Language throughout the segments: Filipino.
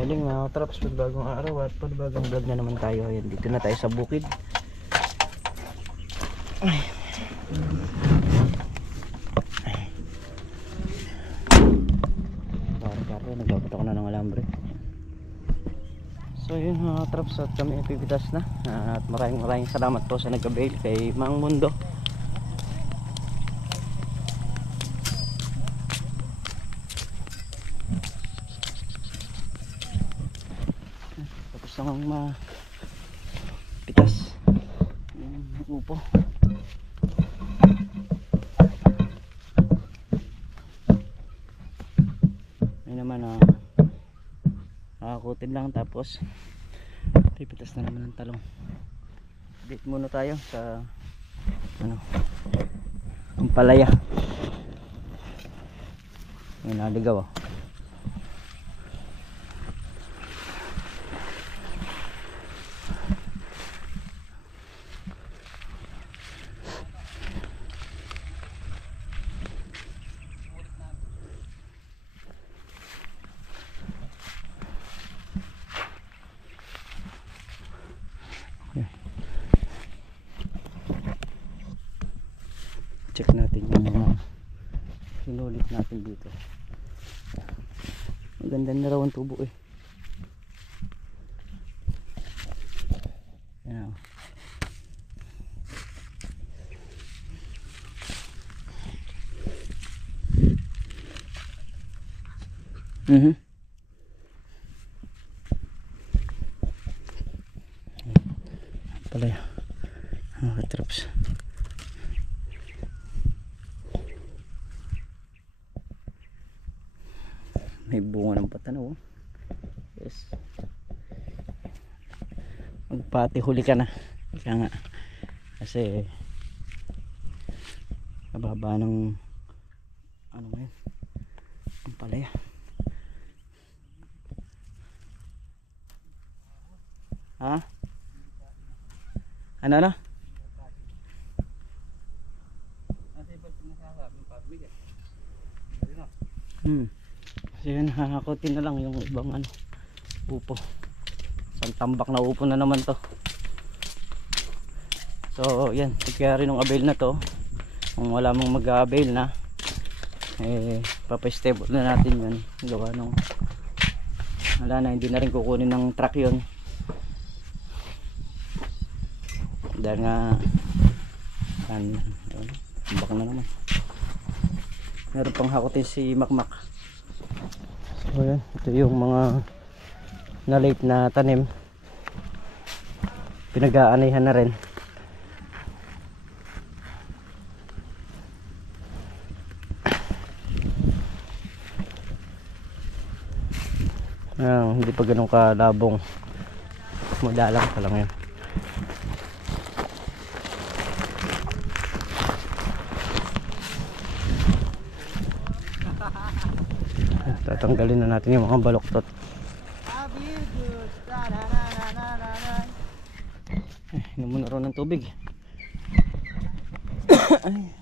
Madaling mga traps, pagbagong araw at pagbagong vlog na naman tayo. Ayan, dito na tayo sa bukid. Parang nagbabat ako na ng alambre. So yun mga traps, at kami ipipitas na. At maraming salamat po sa nag-avail kay Mang Mundo. Tapos lang mapitas yung upo. Ayun naman, nakakutin lang, tapos pipitas na naman ng talong. Update muna tayo sa ang palaya. May naligaw. Check natin yung mga sinulit natin dito. Maganda na raw ang tubo eh. Yan. Palaya. Mga traps. May bunga ng patanaw. Yes. Magpati huli ka na. Kaya nga. Kasi kababa ng ano ngayon, ang palaya. Ha? Ano? So yun, hahakotin na lang yung ibang upo. Isang tambak na upo na naman to. So yan, kaya rin ng avail na to. Kung wala mong mag-avail na, papastable na natin yun. Gawa nung wala na, hindi na rin kukunin ng truck yun. Dahil nga tambak na naman. Meron pang hakotin si Makmak. So yan, ito yung mga na late na tanim, pinag-aanihan na rin. Hindi pa ganun kalabong, madalang pa lang yan. Tatanggalin na natin yung mga baluktot. Inom muna rin ng tubig. Ay,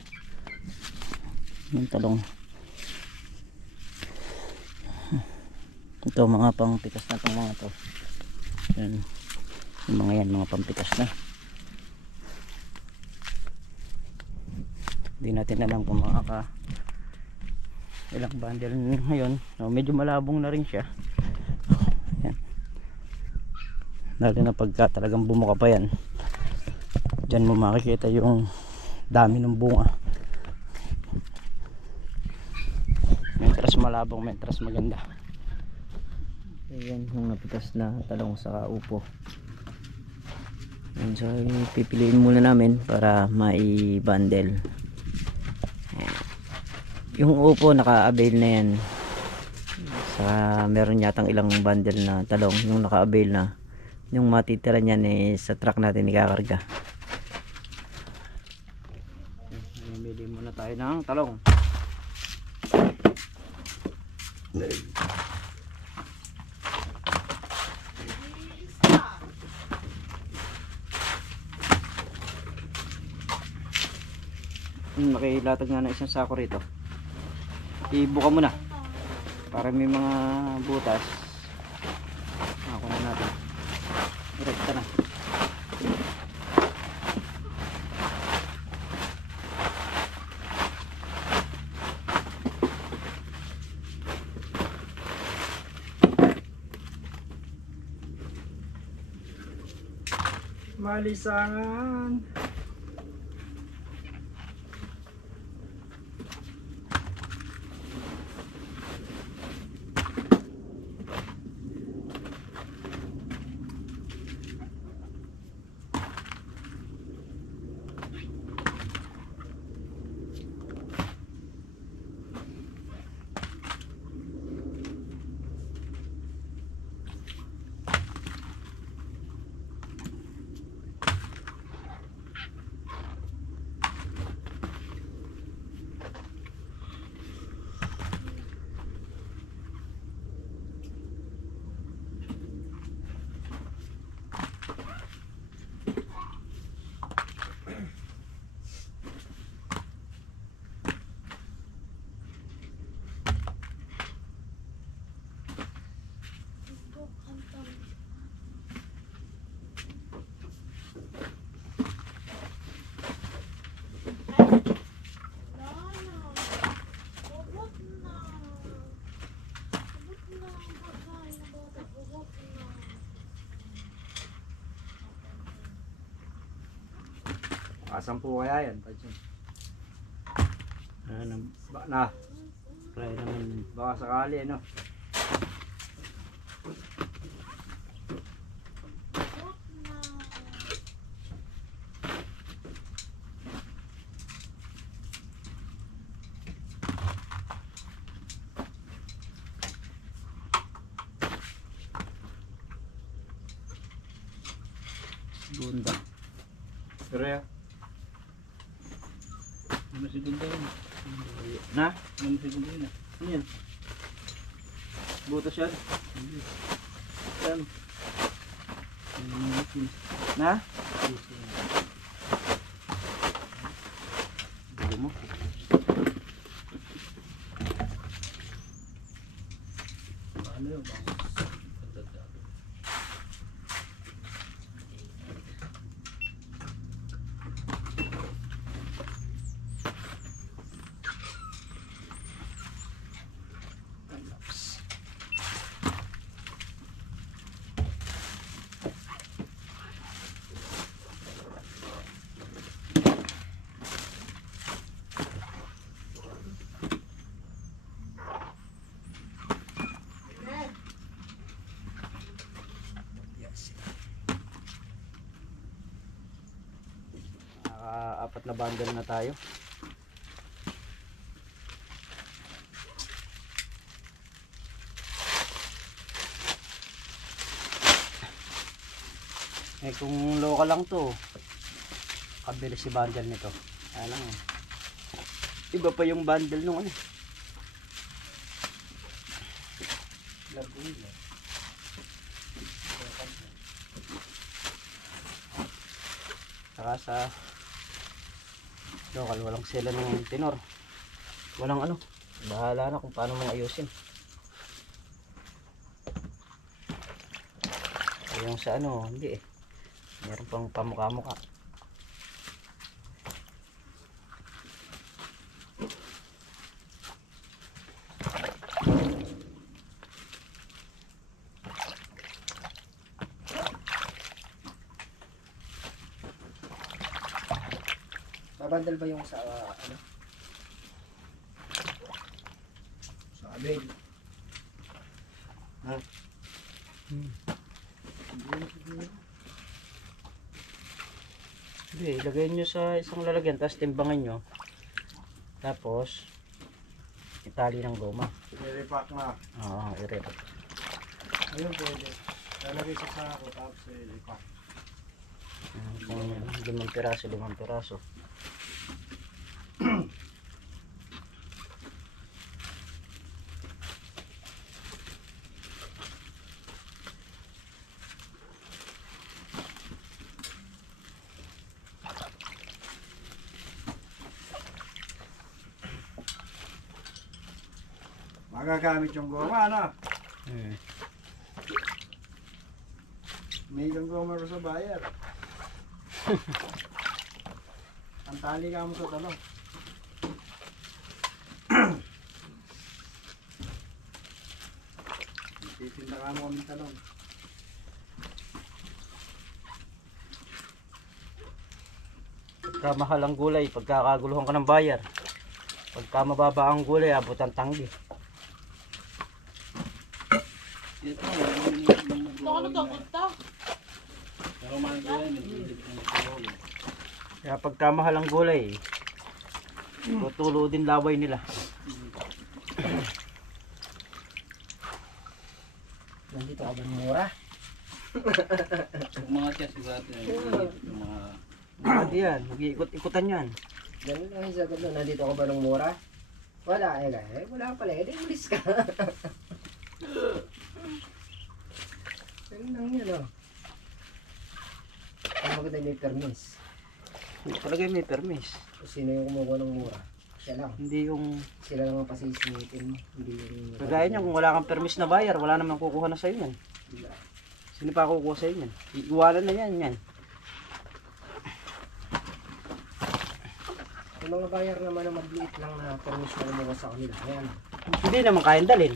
yung talong. Ito mga pangpitas na itong mga to. Yan. Yung mga yan, mga pampitas na. Hindi natin alam kung makaka ilang bundle ngayon. So, medyo malabong na rin siya. Yan. Lalo na pagka talagang bumuka pa yan, dyan mo makikita yung dami ng bunga. Mentras malabong, mentras maganda. Ayan yung napitas na talong sa upo. Ayan, so pipiliin muna namin para mai-bundle. Yung upo naka-avail na yan. Meron yatang ilang bundle na talong yung naka-avail na. Yung matitira niyan sa truck natin ikakarga. Bili muna tayo ng talong. Nakilatag nga na isang sako rito. Ibuka mo na para may mga butas Direkta na. Malisangan. Asan po kaya yan? Na, Try naman. baka sakali ano. Bunda. Pero ya. Ano segundo yun? Na? Ano segundo yun? Ano yan? Butas yan? Saan? Na? Gulo mo. Ano yun? Apat na bundle na tayo. Eh kung local lang to, kabili si bundle nito. Kaya lang, iba pa yung bundle nung ano. Saka sa local, walang sila ng tenor. Walang ano, bahala na kung paano mong ayusin. Yung sa ano, hindi eh. Meron pang pamukha-mukha. Babandal ba yung sa ano? Sa abel. Ha? Hindi, ilagay nyo sa isang lalagyan, tapos timbangan nyo. Tapos, itali ng goma. I-repack na. Oo, i-repack. Ayun pwede. Lalagay sa sako tapos i-repack. Kung 5 piraso, 5 piraso. Magagamit yung goma, ano? May ganggawa sa bayar. Ang tali ka mo sa talong. Titinda ka mo kami talong. Pagka mahal ang gulay, pagkakaguluhan ka ng bayar. Pagka mababa ang gulay, abot ang tanggi. Ito, Ako nagkapunta. pero man ko yan, Kaya pagka mahal ang gulay, tutulo din laway nila. Nandito ka ba ng mura? mga tiyan sigurado yan. Mga Hindi yan, mag-iikot-ikutan yan. Ganun lang yung sagot doon. Nandito ka ba ng mura? Wala eh. Wala pala eh. Di ulis ka. Ganun lang yun oh. Ang maganda may permis. Hindi talaga may permis. Kung sino yung kumukuha ng mura? Siya lang. Hindi yung, Sila lang ang pasisinitin mo. Hindi yung... kagaya niya, kung wala kang permis na bayar, wala namang kukuha na sa'yo yan. Sino pa kukuha sa'yo yan? Iiwalan na yan. Yung mga bayar naman na magliit lang na permis na kumukuha sa kanila. Ayan. Hindi naman kayang dalhin.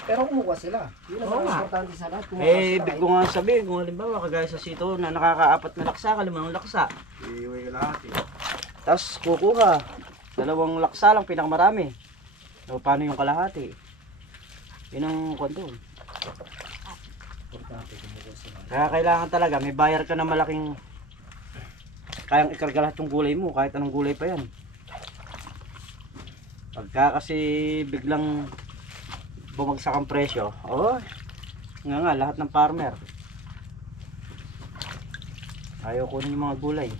Pero kumukuha sila. Yun ang Oo nga. importante sa lahat. Kumukuha Eh, sila. ibig ko nga sabihin, kung halimbawa, kagaya sa sito na nakakaapat na laksa, kalimang laksa. iiway ka lahat eh. Tapos kukuha, 2 laksa lang pinakamarami. So, paano yung kalahati? Yun ang kwento. Importante kumukuha sila. Kaya kailangan talaga, may bayar ka na malaking kayang ikarga lahat yung gulay mo, kahit anong gulay pa yan. Pagka kasi biglang bumagsak ang presyo, nga lahat ng farmer ayaw kunin yung mga gulay.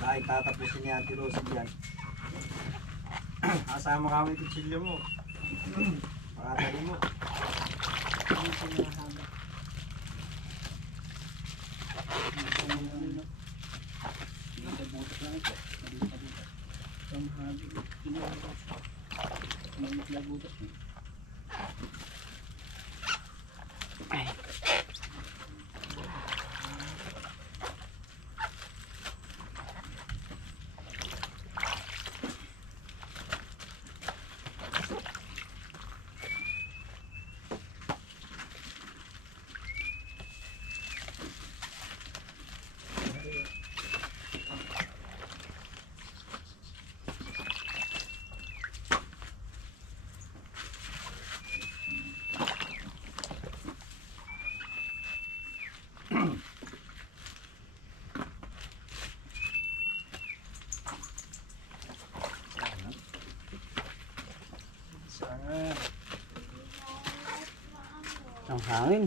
Kahit tatapusin ni Ate Rosie dyan. Kasama kami kutsilyo mo. Pakatali mo. Ang hangin.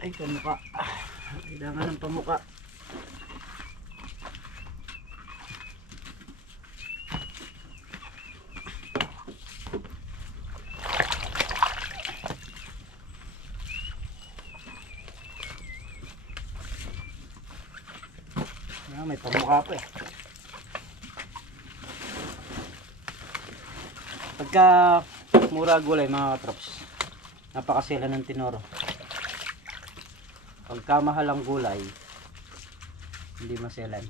Ay, pamuka. Kailangan ng pamuka. May pamuka pa eh. Pagka mura gulay mga katrops, napakasela ng tinoro. Pagka mahal ang gulay, hindi maselan.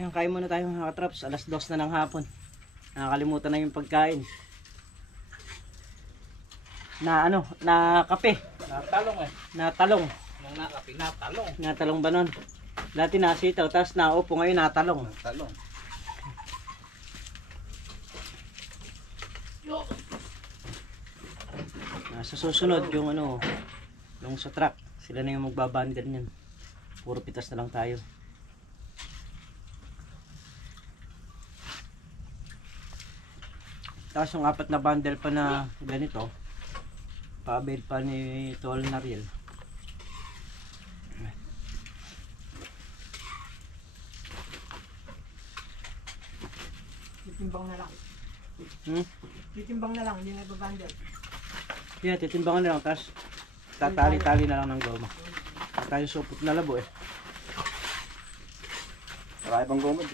Ayun, kain muna tayo mga katraps. Alas 2 na ng hapon. Nakakalimutan na yung pagkain. Na ano, na kape. Natalong eh. Na talong. Nung nakapi, natalong. Na talong ba nun? Dati nasitaw, tapos naupo ngayon natalong. Natalong. Sa susunod yung ano, yung sa truck, sila na yung magbabandel niyan. Puro pitas na lang tayo. Tapos yung 4 na bundle pa na ganito, pa-avail pa ni Tol Nariel. Titimbang na lang. Hmm? Titimbang na lang, hindi na ibabandel. Yeah, titimbangan na lang, tapos tatali-tali na lang ng goma. Tayo supot na labo eh. Marami pang gumod.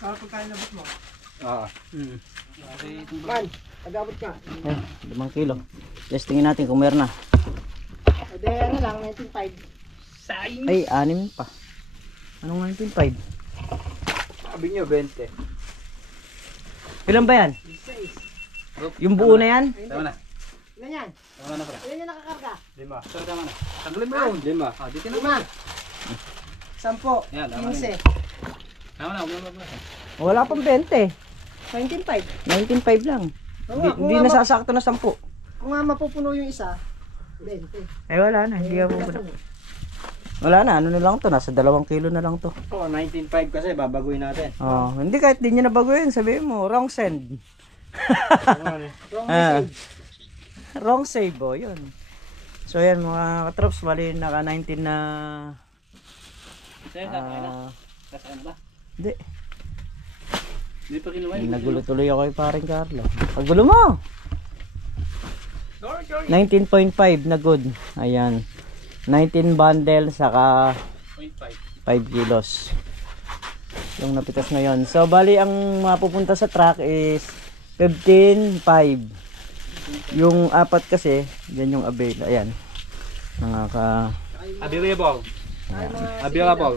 Kaya pagkain nabot mo. Oo. Man, agabot ka. Eh, 5 kilo. Testingin natin kung meron na. O de, ano lang, 19.5. Sayang. Ay, 6 pa. Anong 19.5? Sabi nyo, 20. Ilan ba yan? 16. Yung buo na yan? Tama na. Ilan yan? Tama na pala. Ilan yung nakakarga? 5. Sir, tama na. Tanggalin mo yun. 5. Ah, dito na. 5. 10. Yan, tama na. 15. Tama na, huwag na. Wala pang 20. 19.5. 19.5 lang. Hindi nasasakto na 10. Kung nga mapupuno yung isa, 20. Eh wala na, hindi ako pupuno. Wala na, ano na lang to, nasa 2 kilo na lang to. Oo, 19.5 kasi, babaguhin natin. Oh, hindi kahit di nyo nabaguhin, sabihin mo, wrong send. Wrong Ah. message. Wrong save, oh, yun. So yan mga katrops, bali naka 19 na... Sir, kakain na. Kakain na ba? Hindi, Hindi pa kinuha yun. nagulo tuloy ako kay paring Carlo. Pagulo mo! 19.5 na good. Ayan. 19 bundle saka 0.5. 5 kilos. Yung napitas ngayon. So bali ang mapupunta sa truck is 15.5. Yung 4 kasi, yan yung avail. Ayan. Nakaka Available. Available.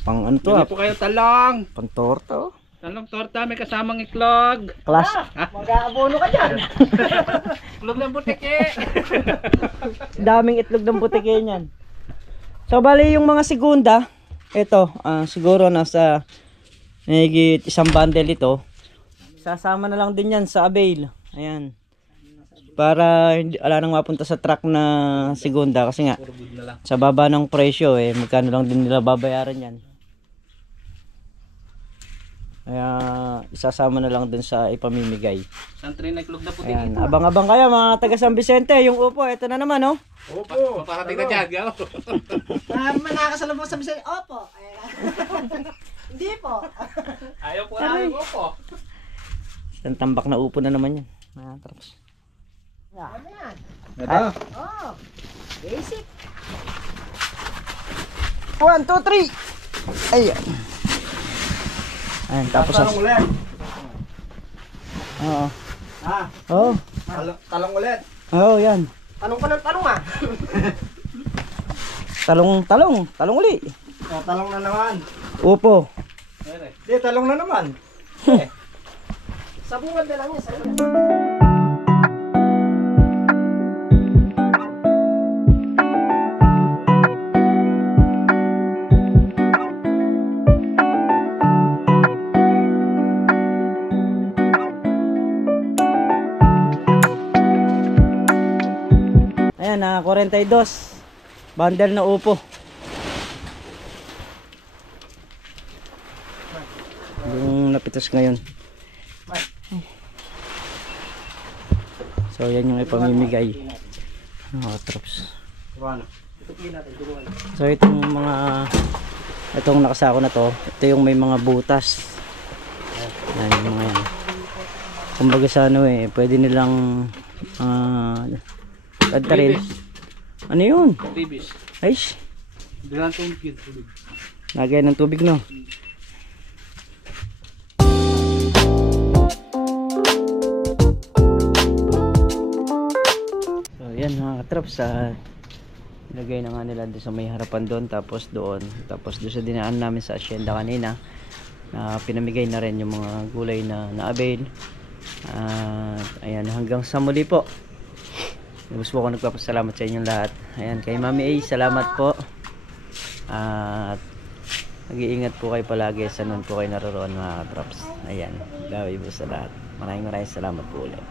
pang ano to, Bili po kayo talong. pang torta oh. Talong torta, may kasamang iklog. Class. Mag-aabono ka dyan. Iklog ng butike. Daming itlog ng butike niyan. So bali yung mga segunda, ito, siguro nasa higit 1 bundle ito. Sasama na lang din yan sa avail. Ayan. Para hindi ala nang mapunta sa truck na segunda kasi nga Puro good na lang. sa baba ng presyo eh magkano lang din nila babayaran yan. Kaya isasama na lang dun sa ipamimigay. Santri na iklog na putik. Ayan, abang-abang kayo mga taga San Vicente, yung upo, ito na naman oh. Opo. Paparating na dyan, gaw. Nakakasalubong sa bisay. Opo. Hindi po. Ayaw po namin po. Isang tambak na upo na naman yan. Tapos. Ano yan? Ito. Oh, basic. 1, 2, 3. Ayan. Ayan, tapos Talong ulit. Oo. Ah, Oh. talong ulit. Oo, yan. Tanong ka ng tanong ah. Talong uli. Oh, talong na naman. Upo. Di, talong na naman. Sabungan na lang yan. Sabungan. Ayan, 42. Bundle na upo. Yung napitas ngayon. So, yan yung ipamimigay. Troops. So, itong mga itong nakasako na to, ito yung may mga butas. Yan, yung mga yan. Kumbaga sa ano eh, pwede nilang rin. Ano yun? Tibis. Aish, Bilang tubig. lagay ng tubig no. So yan mga katrops, Ilagay na nga nila doon sa may harapan doon, tapos doon sa dinaan namin sa asyenda kanina na pinamigay na rin yung mga gulay na na-avail. At ayan, hanggang sa muli po. Gusto po ako nagpapasalamat sa inyong lahat. Ayan, kay Mami A, salamat po. At mag-iingat po kayo palagi sa nun po kayo naroon mga katrops. Ayan, gawin po sa lahat. Maraming salamat po ulit.